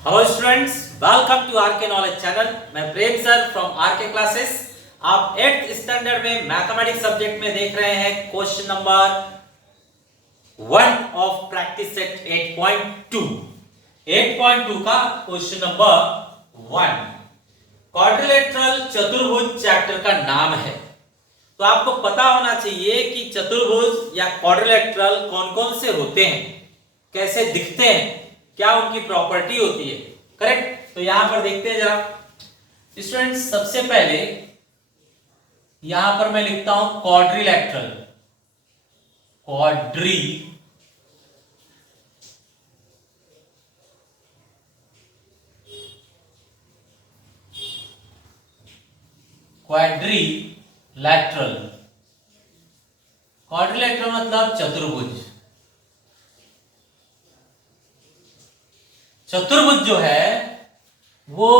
Hello students, welcome to RK knowledge channel. मैं Prem sir from RK classes. आप 8th standard में mathematics subject में देख रहे हैं question number 1 of practice set 8.2। 8.2 का क्वेश्चन नंबर 1 क्वाड्रिलेटरल चतुर्भुज चैप्टर का नाम है। तो आपको पता होना चाहिए कि चतुर्भुज या क्वाड्रिलेटरल कौन कौन से होते हैं, कैसे दिखते हैं, क्या उनकी प्रॉपर्टी होती है। करेक्ट। तो यहां पर देखते हैं जरा स्टूडेंट्स। सबसे पहले यहां पर मैं लिखता हूं क्वाड्रिलेटरल। क्वाड्रिलेटरल क्वाड्रिलेटरल मतलब चतुर्भुज। चतुर्भुज जो है वो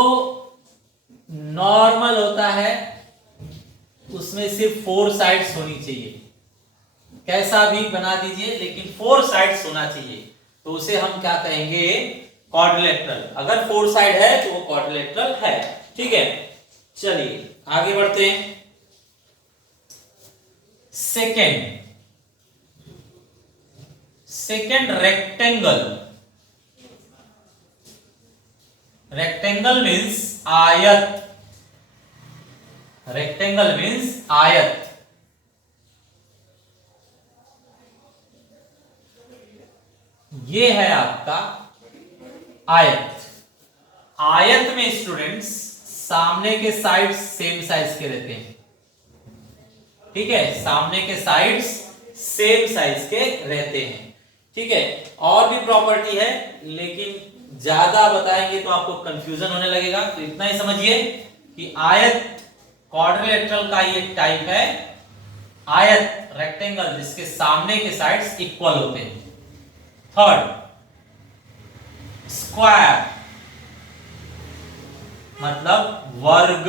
नॉर्मल होता है, उसमें सिर्फ 4 साइड्स होनी चाहिए। कैसा भी बना दीजिए लेकिन 4 साइड्स होना चाहिए, तो उसे हम क्या कहेंगे? क्वाड्रिलेटरल। अगर 4 साइड है तो वो क्वाड्रिलेटरल है। ठीक है, चलिए आगे बढ़ते हैं। Second rectangle. रेक्टेंगल मीन्स आयत। रेक्टेंगल मीन्स आयत। ये है आपका आयत। आयत में स्टूडेंट्स सामने के साइड्स सेम साइज के रहते हैं। ठीक है, सामने के साइड्स सेम साइज के रहते हैं। ठीक है, और भी प्रॉपर्टी है लेकिन ज्यादा बताएंगे तो आपको कंफ्यूजन होने लगेगा। तो इतना ही समझिए कि आयत क्वाड्रिलेटरल का ये टाइप है। आयत रेक्टेंगल जिसके सामने के साइड्स इक्वल होते हैं। थर्ड, स्क्वायर मतलब वर्ग।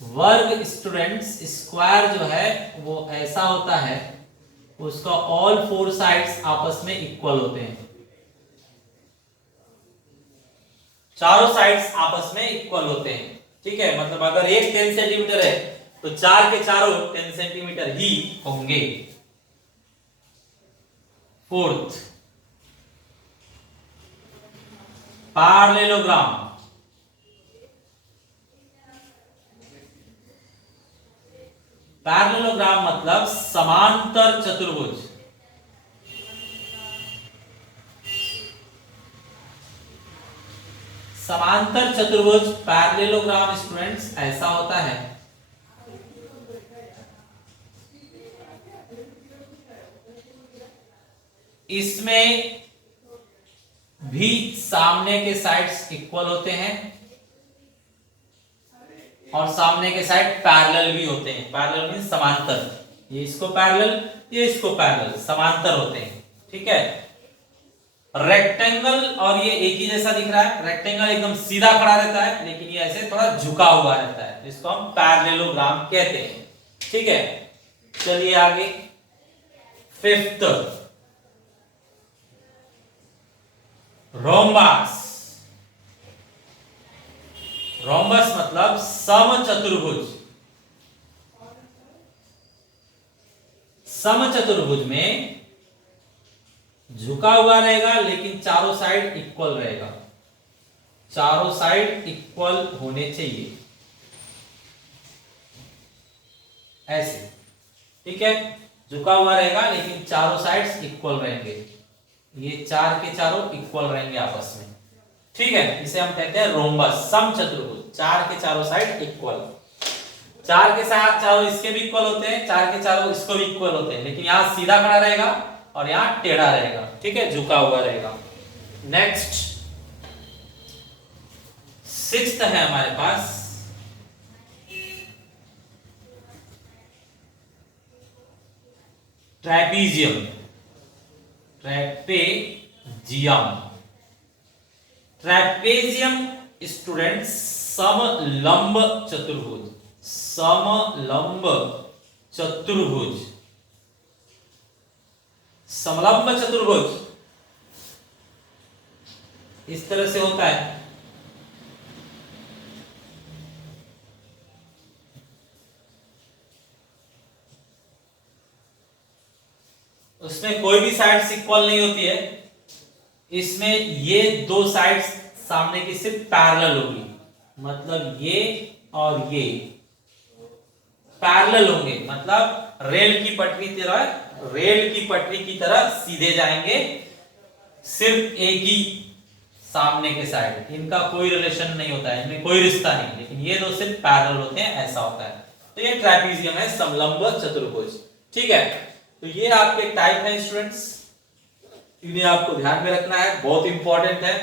वर्ग स्टूडेंट्स, स्क्वायर जो है वो ऐसा होता है, उसका ऑल 4 साइड्स आपस में इक्वल होते हैं। चारों साइड्स आपस में इक्वल होते हैं। ठीक है, मतलब अगर एक 10 सेंटीमीटर है तो 4 के चारों 10 सेंटीमीटर ही होंगे। Fourth, parallelogram. पैरेललोग्राम मतलब समांतर चतुर्भुज। समांतर चतुर्भुज पैरेललोग्राम स्टूडेंट्स ऐसा होता है। इसमें भी सामने के साइड्स इक्वल होते हैं और सामने के साइड पैरेलल भी होते हैं। पैरेलल मींस समांतर। ये इसको पैरेलल, ये इसको पैरेलल, समांतर होते हैं। ठीक है, रेक्टेंगल और ये एक ही जैसा दिख रहा है। रेक्टेंगल एकदम सीधा खड़ा रहता है लेकिन ये ऐसे थोड़ा झुका हुआ रहता है, इसको हम पैरेललोग्राम कहते हैं। ठीक है, चलिए आगे। Fifth, rhombus. रोम्बस मतलब समचतुर्भुज। समचतुर्भुज में झुका हुआ रहेगा लेकिन चारों साइड इक्वल रहेगा। चारों साइड इक्वल होने चाहिए ऐसे। ठीक है, झुका हुआ रहेगा लेकिन चारों साइड्स इक्वल रहेंगे। ये 4 के चारों इक्वल रहेंगे आपस में। ठीक है, इसे हम कहते हैं रोम्बस, समचतुर्भुज। 4 के चारों साइड इक्वल। 4 के साथ चारों इसके भी इक्वल होते हैं, 4 के चारों इसको भी इक्वल होते हैं, लेकिन यहां सीधा खड़ा रहेगा और यहां टेढ़ा रहेगा। ठीक है, झुका हुआ रहेगा। नेक्स्ट, सिक्स्थ है हमारे पास ट्रेपीजियम। ट्रेपेजियम। ट्रेपेजियम स्टूडेंट समलंब चतुर्भुज। समलंब चतुर्भुज। समलंब चतुर्भुज इस तरह से होता है। उसमें कोई भी साइड्स इक्वल नहीं होती है। इसमें ये दो साइड्स सामने की सिर्फ पैरेलल होगी, मतलब ये और ये पैरेलल होंगे, मतलब रेल की पटरी की तरह सीधे जाएंगे, सिर्फ एक ही सामने के साइड, इनका कोई रिलेशन नहीं होता है, इनमें कोई रिश्ता नहीं, लेकिन ये दो सिर्फ पैरेलल होते हैं, ऐसा होता है। तो ये ट्रेपीजियम है, समलंब चतुर्भुज। ठीक है, तो ये आपके टाइप है स्टूडेंट्स, इन्हें आपको ध्यान में रखना है, बहुत इंपॉर्टेंट है,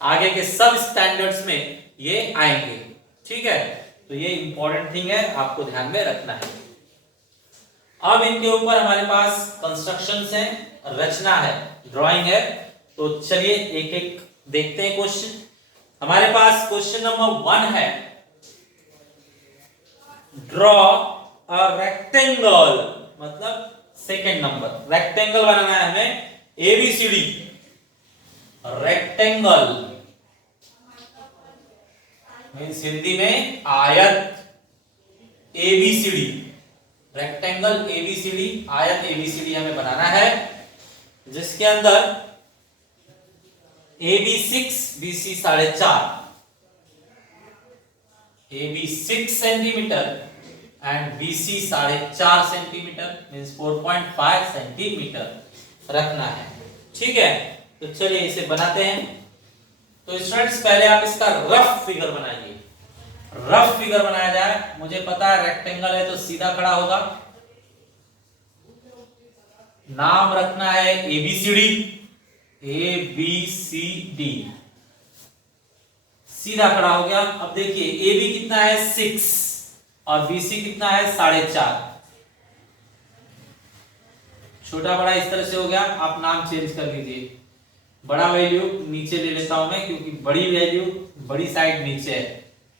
आगे के सब स्टैंडर्ड्स में ये आएंगे। ठीक है, तो ये इंपॉर्टेंट थिंग है, आपको ध्यान में रखना है। अब इनके ऊपर हमारे पास कंस्ट्रक्शंस हैं, रचना है, ड्राइंग है। तो चलिए एक एक देखते हैं क्वेश्चन। हमारे पास क्वेश्चन नंबर 1 है, ड्रॉ अ रेक्टेंगल, मतलब सेकेंड नंबर, रेक्टेंगल बनाना है हमें, एबीसीडी रेक्टेंगल मीन्स हिंदी में आयत, एबीसीडी रेक्टेंगल एबीसीडी, आयत एबीसीडी हमें बनाना है, जिसके अंदर AB 6 BC 4.5, AB 6 centimetre and BC 4.5 centimetre means 4.5 centimetre रखना है। ठीक है, तो चलिए इसे बनाते हैं। तो स्टूडेंट्स पहले आप इसका रफ फिगर बनाइए। रफ फिगर बनाया जाए, मुझे पता है रेक्टेंगल है तो सीधा खड़ा होगा, नाम रखना है एबीसीडी, ABCD, सीधा खड़ा हो गया। अब देखिए AB कितना है 6 और BC कितना है 4.5, छोटा बड़ा इस तरह से हो गया। आप नाम चेंज कर लीजिए, बड़ा वैल्यू नीचे ले लेता हूं मैं, क्योंकि बड़ी वैल्यू बड़ी साइड नीचे है,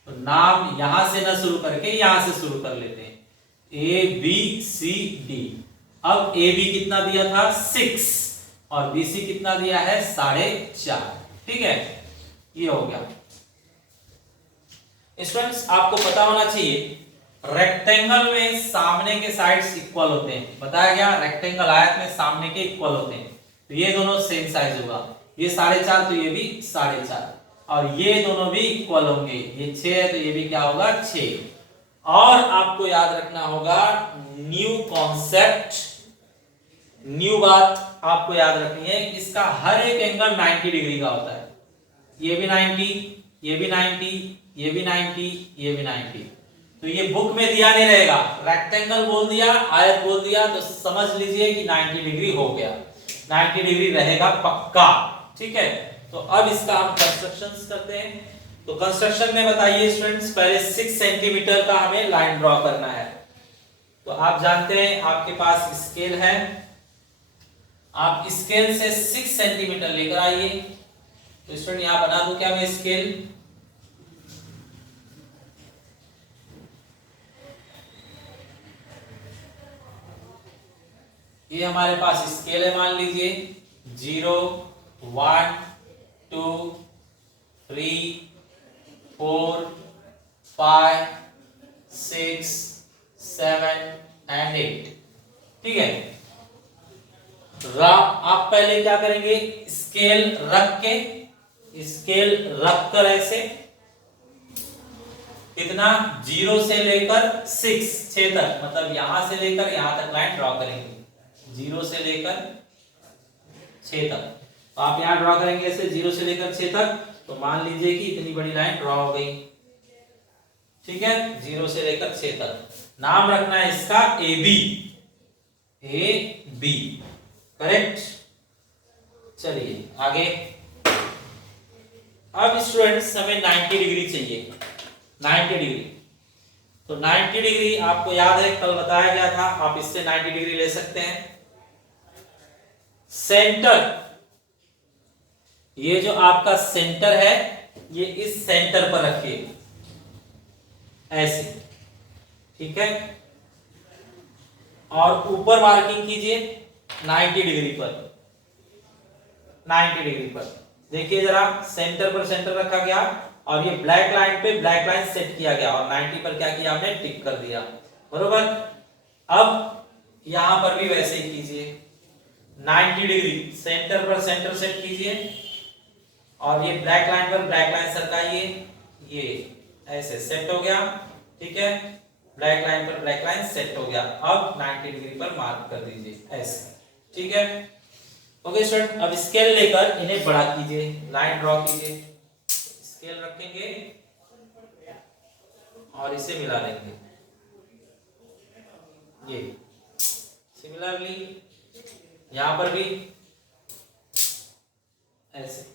तो नाम यहां से ना शुरू करके यहां से शुरू कर लेते हैं, ABCD। अब AB कितना दिया था 6 और BC कितना दिया है 4.5। ठीक है, ये हो गया। स्टूडेंट्स आपको पता होना चाहिए, रेक्टेंगल में सामने के साइड्स इक्वल होते हैं, बताया गया रेक्टेंगल आयत में सामने के इक्वल होते हैं, तो ये दोनों सेम साइज होगा, ये 4.5 तो ये भी 4.5, और ये दोनों भी इक्वल होंगे, ये 6 है तो ये भी क्या होगा 6। और आपको याद रखना होगा न्यू कॉन्सेप्ट, न्यू बात आपको याद रखनी है, इसका हर एक एंगल 90 डिग्री का होता है, ये भी 90, ये भी 90, ये भी 90, ये भी 90। तो ये बुक में दिया नहीं रहेगा, रेक्टेंगल बोल दिया, आयत बोल दिया, तो समझ लीजिए कि 90 डिग्री हो गया, 90 डिग्री रहेगा पक्का। ठीक है, तो अब इसका हम कंस्ट्रक्शंस करते हैं। तो कंस्ट्रक्शन में बताइए स्टूडेंट्स, पहले 6 सेंटीमीटर का हमें लाइन ड्रॉ करना है। तो आप जानते हैं आपके पास स्केल है, आप स्केल से 6 सेंटीमीटर लेकर आइए। तो स्टूडेंट यहां बना दूं क्या मैं स्केल, ये हमारे पास स्केल है, मान लीजिए 0 1 2 3 4 5 6 7 एंड 8। ठीक है, आप पहले क्या करेंगे, स्केल रख कर ऐसे कितना 0 से लेकर 6 तक, मतलब यहां से लेकर यहां तक लाइन ड्रॉ करेंगे, 0 से लेकर 6 तक। तो आप यहां ड्रॉ करेंगे ऐसे 0 से लेकर 6 तक, तो मान लीजिए कि इतनी बड़ी लाइन ड्रॉ हो गई। ठीक है, 0 से लेकर 6 तक, नाम रखना है इसका AB, करेक्ट। चलिए आगे, अब स्टूडेंट्स हमें 90 डिग्री चाहिए, 90 डिग्री। तो 90 डिग्री आपको याद है कल बताया गया था, आप इससे 90 डिग्री ले सकते हैं। सेंटर, ये जो आपका सेंटर है ये इस सेंटर पर रखिए ऐसे, ठीक है, और ऊपर मार्किंग कीजिए 90 डिग्री पर, 90 डिग्री पर। देखिए जरा, सेंटर पर सेंटर रखा गया और ये ब्लैक लाइन पे ब्लैक लाइन सेट किया गया और 90 पर क्या किया आपने, टिक कर दिया, बरोबर। अब यहां पर भी वैसे ही कीजिए, 90 डिग्री सेंटर पर सेंटर सेट कीजिए और ये ब्लैक लाइन पर ब्लैक लाइन सरकाइए, ये ऐसे सेट हो गया, ठीक है। ब्लैक लाइन पर ब्लैक लाइन सेट हो गया। अब 90 डिग्री पर मार्क कर दीजिए ऐसे, ठीक है। ओके स्टूडेंट, अब स्केल लेकर इन्हें बड़ा कीजिए, लाइन ड्रॉ कीजिए, स्केल रखेंगे और इसे मिला लेंगे, ये सिमिलरली यहां पर भी ऐसे,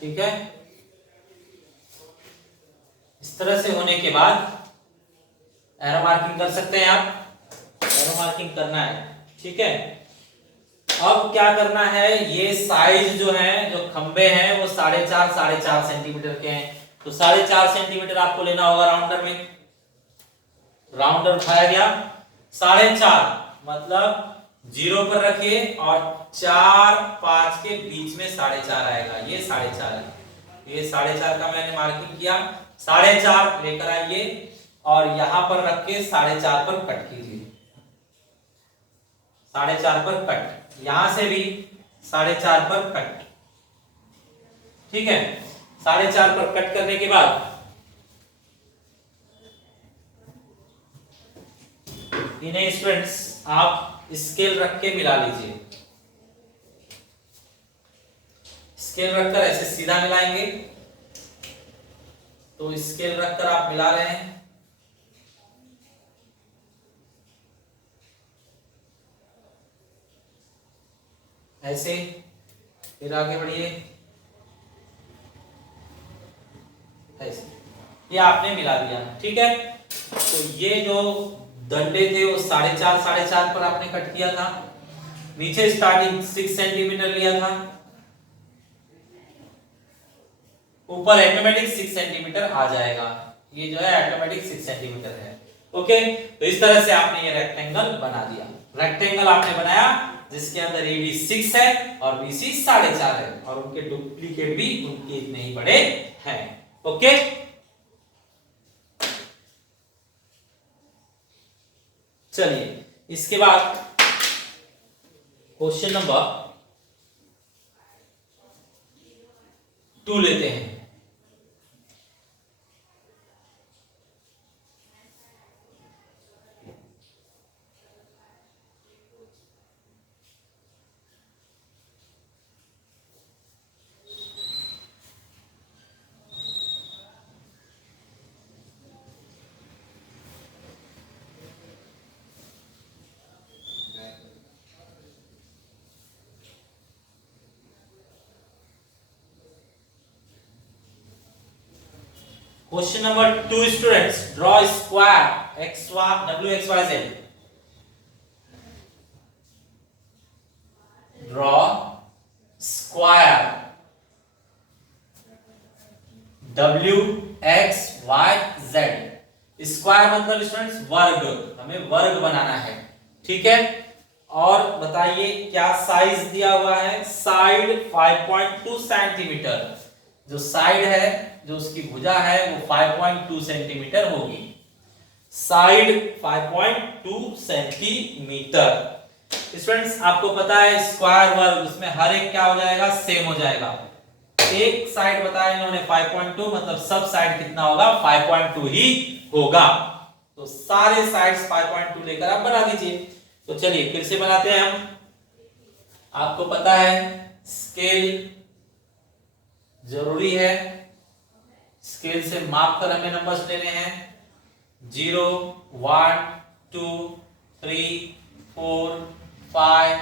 ठीक है। इस तरह से होने के बाद एरो मार्किंग कर सकते हैं आप, एरो मार्किंग करना है, ठीक है। अब क्या करना है, ये साइज जो है, जो खंबे हैं वो 4.5 सेंटीमीटर के हैं, तो 4.5 सेंटीमीटर आपको लेना होगा राउंडर में। राउंडर उठाया गया, 4.5 मतलब 0 पर रखिए और 4 5 के बीच में 4.5 आएगा, ये 4.5 है, ये 4.5 का मैंने मार्किंग किया। 4.5 लेकर आइए और यहां पर रख के 4.5 पर कट कीजिए, 4.5 पर कट, यहां से भी 4.5 पर कट, ठीक है। 4.5 पर कट करने के बाद इन्हें स्टूडेंट्स आप स्केल रख के मिला लीजिए, स्केल रखकर ऐसे सीधा मिलाएंगे, तो स्केल रखकर आप मिला रहे हैं, ऐसे, फिर आगे बढ़िए ऐसे, ये आपने मिला दिया, ठीक है। तो ये जो डंडे थे वो 4.5 पर आपने कट किया था, नीचे स्टार्टिंग 6 सेंटीमीटर लिया था, ऊपर ऑटोमेटिक 6 सेंटीमीटर आ जाएगा, ये जो है ऑटोमेटिक 6 सेंटीमीटर है, ओके। तो इस तरह से आपने ये रेक्टेंगल बना दिया, रेक्टेंगल आपने बनाया जिसके अंदर AB 6 है और BC 4.5 है और उनके डुप्लीकेट भी उनके इतने ही बड़े हैं, ओके। चलिए इसके बाद क्वेश्चन नंबर 2 लेते हैं। Question number 2 students, draw square WXYZ. Draw square WXYZ. Square मतलब स्टूडेंट्स वर्ग, हमें वर्ग बनाना है, ठीक है। और बताइए क्या साइज दिया हुआ है, साइड 5.2 सेंटीमीटर, जो साइड है, जो उसकी भुजा है वो 5.2 सेंटीमीटर होगी, साइड 5.2 सेंटीमीटर। स्टूडेंट्स आपको पता है स्क्वायर वर्ग, उसमें हर एक क्या हो जाएगा, सेम हो जाएगा। एक साइड बताया इन्होंने 5.2 मतलब सब साइड कितना होगा, 5.2 ही होगा, तो सारे साइड्स 5.2 लेकर आप बना दीजिए। तो चलिए फिर से बनाते हैं हम, आपको पता है स्केल जरूरी है, स्केल से माप कर हमें नंबर्स लेने हैं, 0 1 2 3 4 5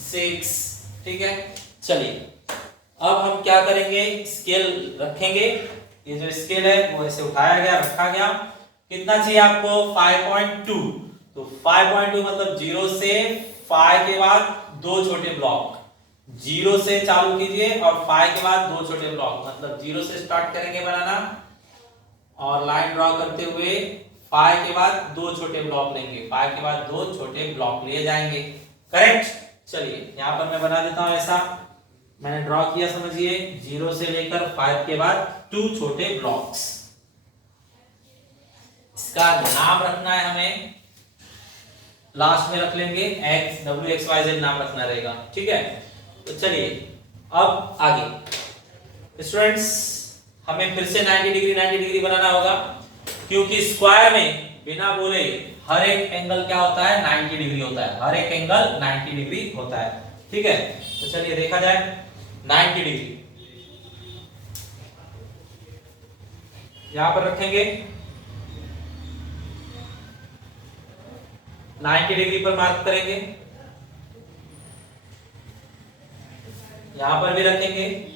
6, ठीक है। चलिए अब हम क्या करेंगे, स्केल रखेंगे, ये जो स्केल है वो ऐसे उठाया गया, रखा गया, कितना चाहिए आपको, 5.2, तो 5.2 मतलब 0 से 5 के बाद दो छोटे ब्लॉक, 0 से चालू कीजिए और 5 के बाद दो छोटे ब्लॉक, मतलब 0 से स्टार्ट करेंगे बनाना और लाइन ड्रॉ करते हुए फाई के बाद दो छोटे ब्लॉक लेंगे, फाई के बाद दो छोटे ब्लॉक लिए जाएंगे। करेक्ट। चलिए यहां पर मैं बना देता हूं ऐसा, मैंने ड्रॉ किया, समझिए 0 से लेकर 5 के बाद 2 छोटे ब्लॉक्स। इसका नाम रखना है हमें, लास्ट में रख लेंगे x, w, x, y, z नाम रखना रहेगा, ठीक है। तो चलिए अब आगे स्टूडेंट्स, हमें फिर से 90 डिग्री बनाना होगा, क्योंकि स्क्वायर में बिना बोले हर एक एंगल क्या होता है, 90 डिग्री होता है, हर एक एंगल 90 डिग्री होता है, ठीक है। तो चलिए देखा जाए 90 डिग्री यहां पर रखेंगे, 90 डिग्री पर मार्क करेंगे, यहां पर भी रखेंगे।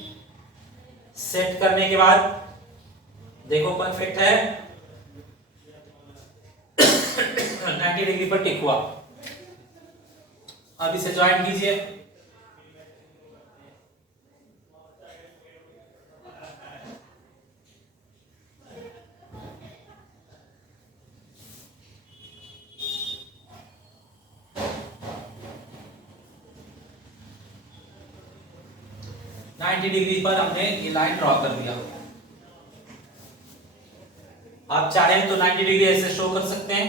सेट करने के बाद देखो परफेक्ट है, 90 डिग्री पर टिक हुआ। अब इसे ज्वाइन कीजिए, डिग्री पर हमने ये लाइन ड्रॉ कर दिया। आप चाहें तो 90 डिग्री ऐसे शो कर सकते हैं।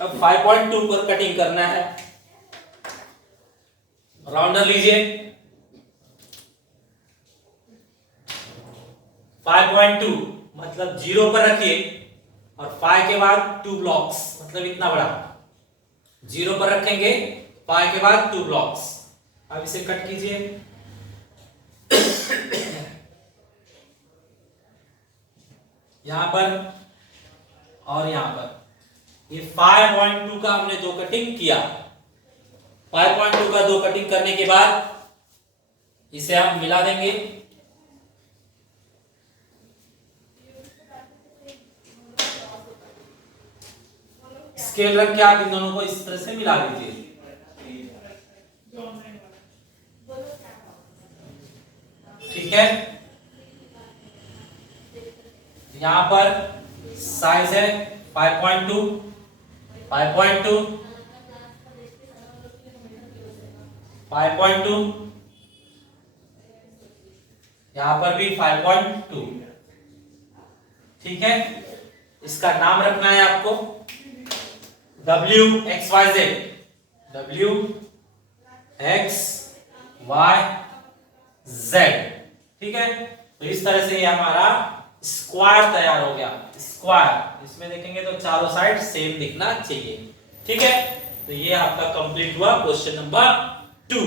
अब 5.2 पर कटिंग करना है, राउंडर लीजिए, 5.2 मतलब 0 पर रखिए और 5 के बाद 2 ब्लॉक्स, मतलब इतना बड़ा 0 पर रखेंगे, 5 के बाद 2 ब्लॉक्स। अब इसे कट कीजिए, यहां पर और यहां पर। ये 5.2 का हमने दो कटिंग किया, 5.2 का दो कटिंग करने के बाद इसे हम मिला देंगे, स्केल रख के आप इन दोनों को इस तरह से मिला लीजिए, ठीक है। यहां पर साइज है 5.2, 5.2, 5.2, यहां पर भी 5.2, ठीक है। इसका नाम रखना है आपको W X Y Z, W X Y Z, ठीक है। तो इस तरह से ये हमारा स्क्वायर तैयार हो गया, स्क्वायर। इसमें देखेंगे तो चारों साइड सेम दिखना चाहिए, ठीक है। तो ये आपका कंप्लीट हुआ क्वेश्चन नंबर 2।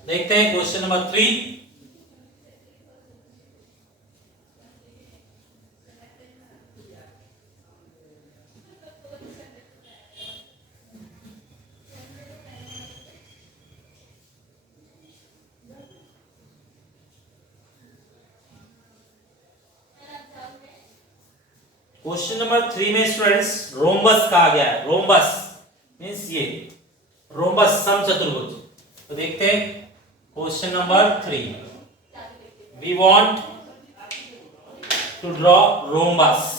देखते हैं क्वेश्चन नंबर 3। क्वेश्चन नंबर 3 में स्टूडेंट्स रोम्बस कहा गया है, रोम्बस मींस ये रोम्बस समचतुर्भुज। तो देखते हैं question number 3, we want to draw rhombus.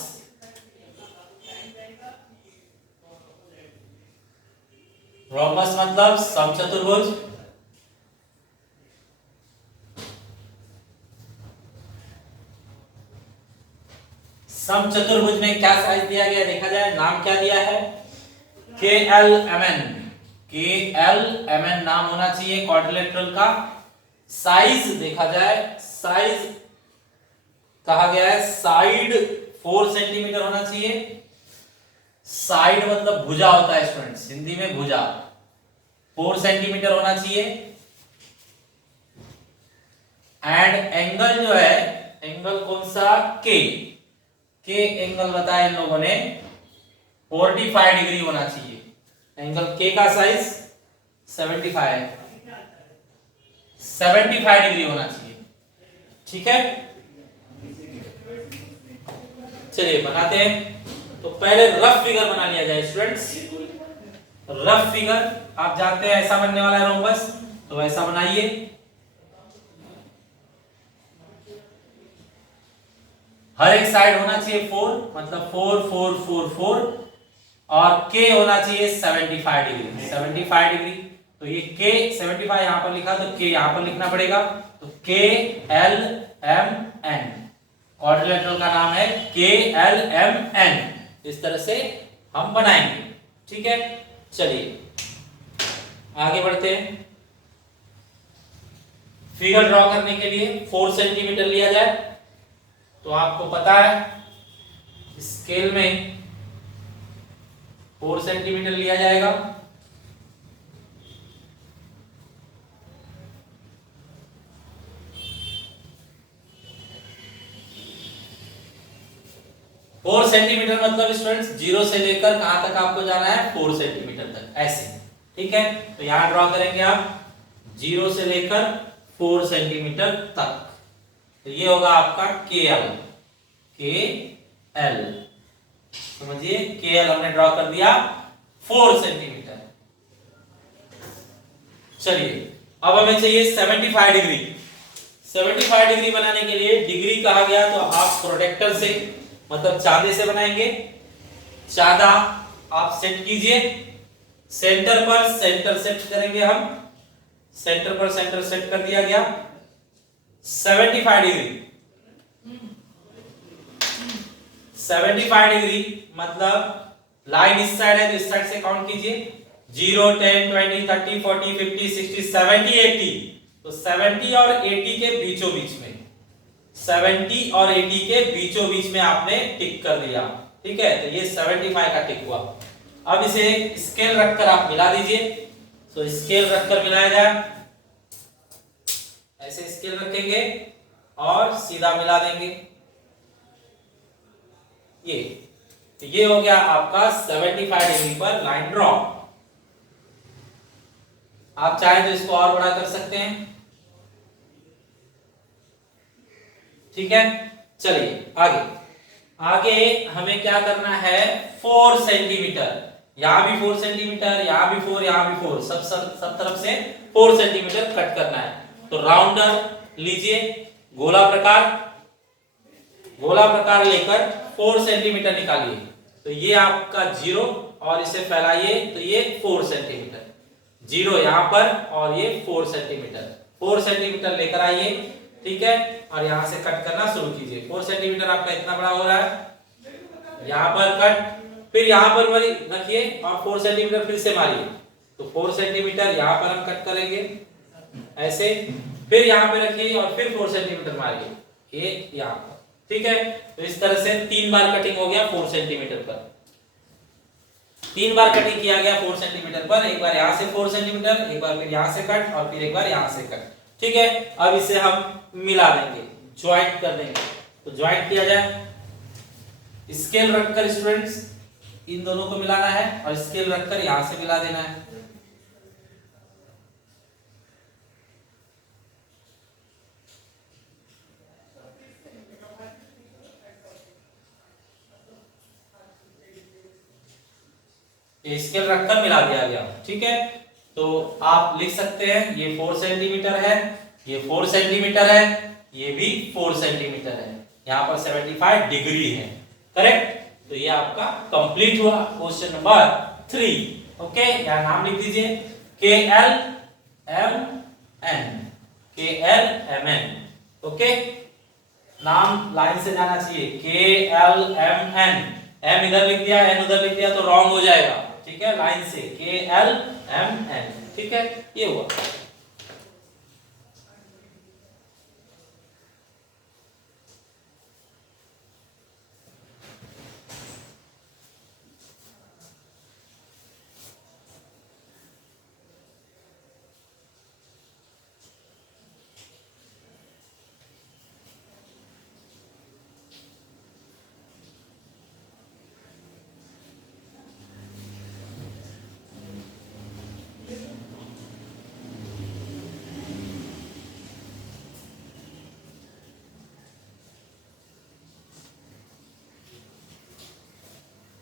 Rhombus मतलब समचतुर्भुज, समचतुर्भुज में क्या साइज दिया गया देखा जाए, नाम क्या दिया है, KLMN, KLMN नाम होना चाहिए क्वाड्रिलेटरल का। साइज देखा जाए, साइज कहा गया है साइड 4 सेंटीमीटर होना चाहिए। साइड मतलब भुजा होता है स्टूडेंट्स, हिंदी में भुजा, 4 सेंटीमीटर होना चाहिए। एंड एंगल जो है, एंगल कौन सा, के एंगल बताया इन लोगों ने 45 डिग्री होना चाहिए। एंगल के का साइज 75 डिग्री होना चाहिए, ठीक है। चलिए बनाते हैं। तो पहले रफ फिगर बना लिया जाए स्टूडेंट्स, रफ फिगर आप जानते हैं ऐसा बनने वाला है रोम्बस, तो ऐसा बनाइए। हर एक साइड होना चाहिए 4, मतलब 4 4 4 4, और के होना चाहिए 75 डिग्री, 75 डिग्री। तो ये के 75 यहां पर लिखा, तो के यहां पर लिखना पड़ेगा। तो के एल एम एन, क्वाड्रिलेटरल का नाम है के एल एम एन। इस तरह से हम बनाएंगे, ठीक है। चलिए आगे बढ़ते हैं। फिगर ड्रॉ करने के लिए 4 सेंटीमीटर लिया जाए, तो आपको पता है स्केल में 4 सेंटीमीटर लिया जाएगा। फोर सेंटीमीटर मतलब स्टूडेंट्स 0 से लेकर कहां तक आपको जाना है, 4 सेंटीमीटर तक, ऐसे, ठीक है। तो यहां ड्रॉ करेंगे आप 0 से लेकर 4 सेंटीमीटर तक। तो ये होगा आपका के एल, समझिए के एल हमने ड्रॉ कर दिया 4 सेंटीमीटर। चलिए अब हमें चाहिए 75 डिग्री। 75 डिग्री बनाने के लिए डिग्री कहा गया, तो आप प्रोटेक्टर से मतलब चांदे से बनाएंगे। चांदा आप सेट कीजिए, सेंटर पर सेंटर सेट करेंगे हम, सेंटर पर सेंटर सेट कर दिया गया। 75 डिग्री, 75 डिग्री मतलब लाइन इस साइड है, तो इस साइड से काउंट कीजिए 0 10 20 30 40 50 60 70 80। तो 70 और 80 के बीचों बीच में, 70 और 80 के बीचों बीच में आपने टिक कर दिया, ठीक है। तो ये 75 का टिक हुआ। अब इसे स्केल रखकर आप मिला दीजिए। तो स्केल रखकर मिलाया जाए, ऐसे स्केल रखेंगे और सीधा मिला देंगे। ये तो ये हो गया आपका 75 डिग्री पर लाइन ड्रॉ। आप चाहे तो इसको और बड़ा कर सकते हैं, ठीक है। चलिए आगे आगे हमें क्या करना है, 4 सेंटीमीटर, यहां भी 4 सेंटीमीटर, यहां भी 4, यहां भी 4, सब तरफ से 4 सेंटीमीटर कट करना है। तो राउंडर लीजिए, गोला प्रकार लेकर 4 सेंटीमीटर निकालिए। तो ये आपका 0 और इसे फैलाइए, तो ये 4 सेंटीमीटर, 0 यहां पर और ये 4 सेंटीमीटर, 4 सेंटीमीटर लेकर आइए, ठीक है। और यहां से कट करना शुरू कीजिए। 4 सेंटीमीटर आपका इतना बड़ा हो रहा है, यहां पर कट, फिर यहां पर रखिए और 4 सेंटीमीटर फिर से मारिए। तो 4 सेंटीमीटर यहां पर हम कट करेंगे ऐसे, फिर यहां पे रखिए और फिर 4 सेंटीमीटर मारिए, ये यहां पर, ठीक है। तो इस तरह से 3 बार कटिंग हो गया 4 सेंटीमीटर पर, 3 बार कटिंग किया गया 4 सेंटीमीटर पर। एक बार यहां से 4 सेंटीमीटर, एक बार फिर यहां से कट और फिर एक बार यहां से कट, ठीक है। अब इसे हम मिला देंगे, ज्वाइंट कर देंगे। तो ज्वाइंट किया जाए, स्केल रखकर स्टूडेंट्स इन दोनों को मिलाना है और स्केल रखकर यहां से मिला देना है। स्केल रखकर मिला दिया गया, ठीक है। तो आप लिख सकते हैं ये 4 सेंटीमीटर है, ये 4 सेंटीमीटर है, ये भी 4 सेंटीमीटर है, यहां पर 75 डिग्री है, करेक्ट। तो ये आपका कंप्लीट हुआ क्वेश्चन नंबर 3। ओके, यहां नाम लिख दीजिए के एल एम एन, के एल एम एन। ओके, नाम लाइन से जाना चाहिए, के एल एम एन, एम इधर लिख दिया एन उधर लिख दिया तो रॉन्ग हो जाएगा, ठीक है। लाइन से के एल एम एन, ठीक है, ये हुआ।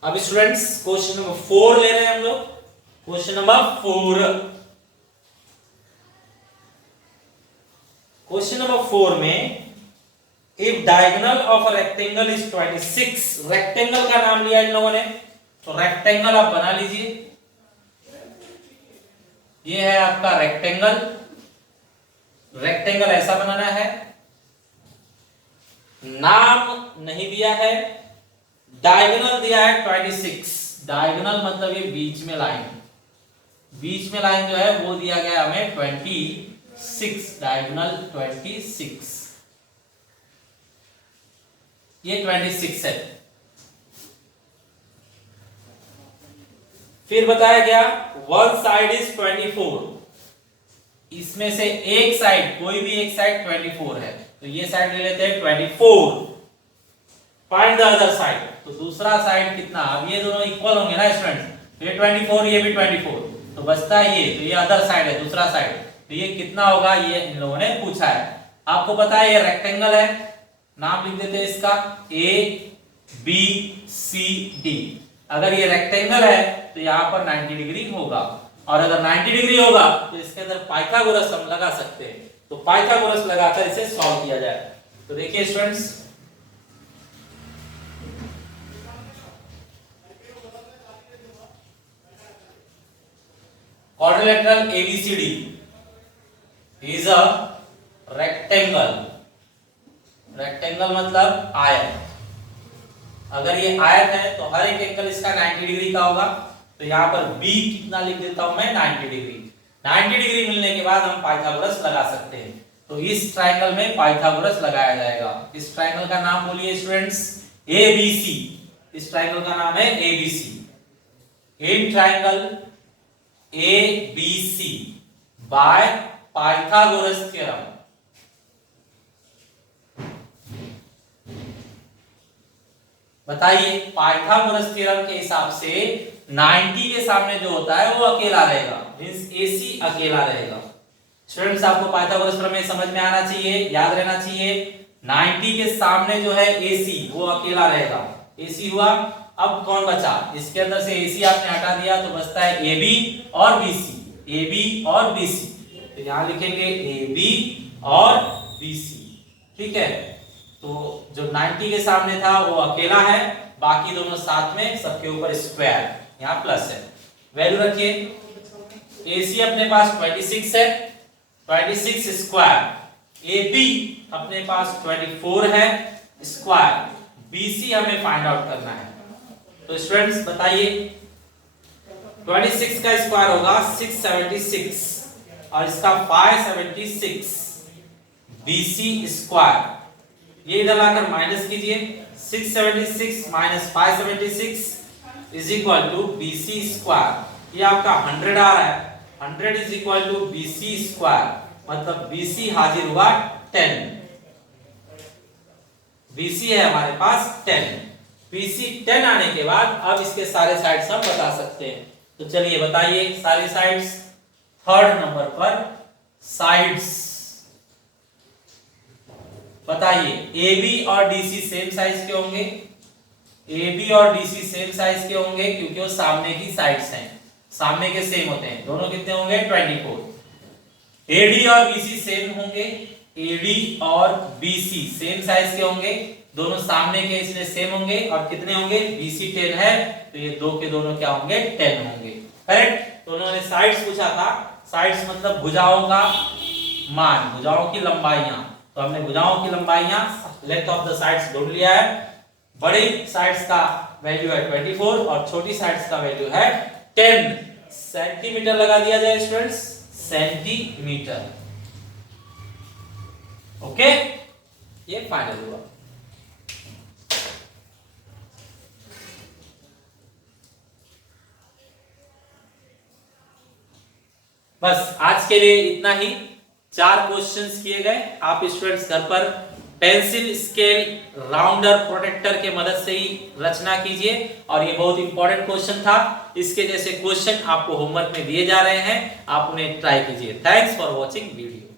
अब स्टूडेंट्स क्वेश्चन नंबर 4 ले रहे हैं हम लोग। Question number 4। क्वेश्चन नंबर 4 में if diagonal of a rectangle is 26, rectangle का नाम लिया इन लोगों ने, तो रेक्टेंगल आप बना लीजिए। ये है आपका रेक्टेंगल, रेक्टेंगल ऐसा बनाना है, नाम नहीं दिया है, डायगोनल दिया है 26। डायगोनल मतलब ये बीच में लाइन, बीच में लाइन जो है वो दिया गया हमें 26, डायगोनल 26, ये 26 है। फिर बताया गया वन साइड इज 24, इसमें से एक साइड, कोई भी एक साइड 24 है, तो ये साइड ले लेते हैं 24। फाइंड द अदर साइड, तो दूसरा साइड कितना, अब ये दोनों इक्वल होंगे ना स्टूडेंट्स, ये 24 ये भी 24, तो बचता है ये, तो ये अदर साइड है, दूसरा साइड, तो ये कितना होगा, ये इन लोगों ने पूछा है। आपको पता है ये रेक्टेंगल है, नाम लिख देते हैं इसका ए बी सी डी। अगर ये रेक्टेंगल है तो यहाँ पर 90 डिग्री होगा, और अगर 90 डिग्री होगा तो इसके अंदर पाइथागोरस हम लगा सकते हैं, तो पाइथागोरस लगाकर इसे सॉल्व किया जाए। तो देखिए students, quadrilateral ABCD is a rectangle, rectangle मतलब आयत। अगर ये आयत है तो हर एक एंगल इसका 90 डिग्री का होगा, तो यहाँ पर B कितना लिख देता हूं मैं, 90 डिग्री। 90 डिग्री मिलने के बाद हम पाइथागोरस लगा सकते हैं, तो इस ट्रायंगल में पाइथागोरस लगाया जाएगा। इस ट्रायंगल का नाम बोलिए स्टूडेंट्स, ABC। इस ट्रायंगल का नाम है ABC। In triangle ABC by Pythagoras theorem, बताइए पाइथागोरस थ्योरम के हिसाब से 90 के सामने जो होता है वो अकेला रहेगा, मींस AC अकेला रहेगा। स्टूडेंट्स आपको पाइथागोरस प्रमेय समझ में आना चाहिए, याद रहना चाहिए। 90 के सामने जो है AC वो अकेला रहेगा, AC हुआ। अब कौन बचा, इसके अंदर से AC आपने हटा दिया तो बचता है AB और BC, AB और BC, तो यहां लिखेंगे AB और BC, ठीक है। तो जो 90 के सामने था वो अकेला है, बाकी दोनों साथ में, सबके ऊपर स्क्वायर, यहाँ प्लस है। वैल्यू रखिए, AC अपने पास 26 है, 26 स्क्वायर, AB अपने पास 24 है स्क्वायर, BC हमें फाइंड आउट करना है। तो स्टूडेंट्स बताइए 26 का स्क्वायर होगा 676, और इसका 576, BC स्क्वायर, ये इधर लाकर माइनस कीजिए, 676 minus 576 is equal to BC square. ये आपका 100 आ रहा है, 100 is equal to BC square, मतलब BC हाजिर हुआ 10, BC है हमारे पास 10। BC 10 आने के बाद अब इसके सारे साइड्स हम बता सकते हैं, तो चलिए बताइए सारे साइड्स। थर्ड नंबर पर साइड्स बताइए, AB और DC सेम साइज के होंगे, AB और DC सेम साइज के होंगे क्योंकि वो सामने की साइड्स हैं, सामने के सेम होते हैं, दोनों कितने होंगे 24। AD और BC सेम होंगे, AD और BC सेम साइज के होंगे, दोनों सामने के इसलिए सेम होंगे, और कितने होंगे, BC 10 है तो ये दो के दोनों क्या होंगे 10 होंगे, करेक्ट। तो उन्होंने साइड्स पूछा था, साइड्स मतलब भुजाओं का मान, भुजाओं की लंबाइयां, तो हमने भुजाओं की लंबाइयां, लेंथ ऑफ द साइड्स ढूंढ लिया है। बड़ी साइड्स का वैल्यू है 24 और छोटी साइड्स का वैल्यू है 10 सेंटीमीटर लगा दिया जाए स्टूडेंट्स, सेंटीमीटर, ओके। ये फाइनल हुआ। बस आज के लिए इतना ही, 4 क्वेश्चंस किए गए। आप स्टूडेंट्स घर पर पेंसिल, स्केल, राउंडर, प्रोटेक्टर के मदद से ही रचना कीजिए, और ये बहुत इंपॉर्टेंट क्वेश्चन था। इसके जैसे क्वेश्चन आपको होमवर्क में दिए जा रहे हैं, आप उन्हें ट्राई कीजिए। Thanks for watching video.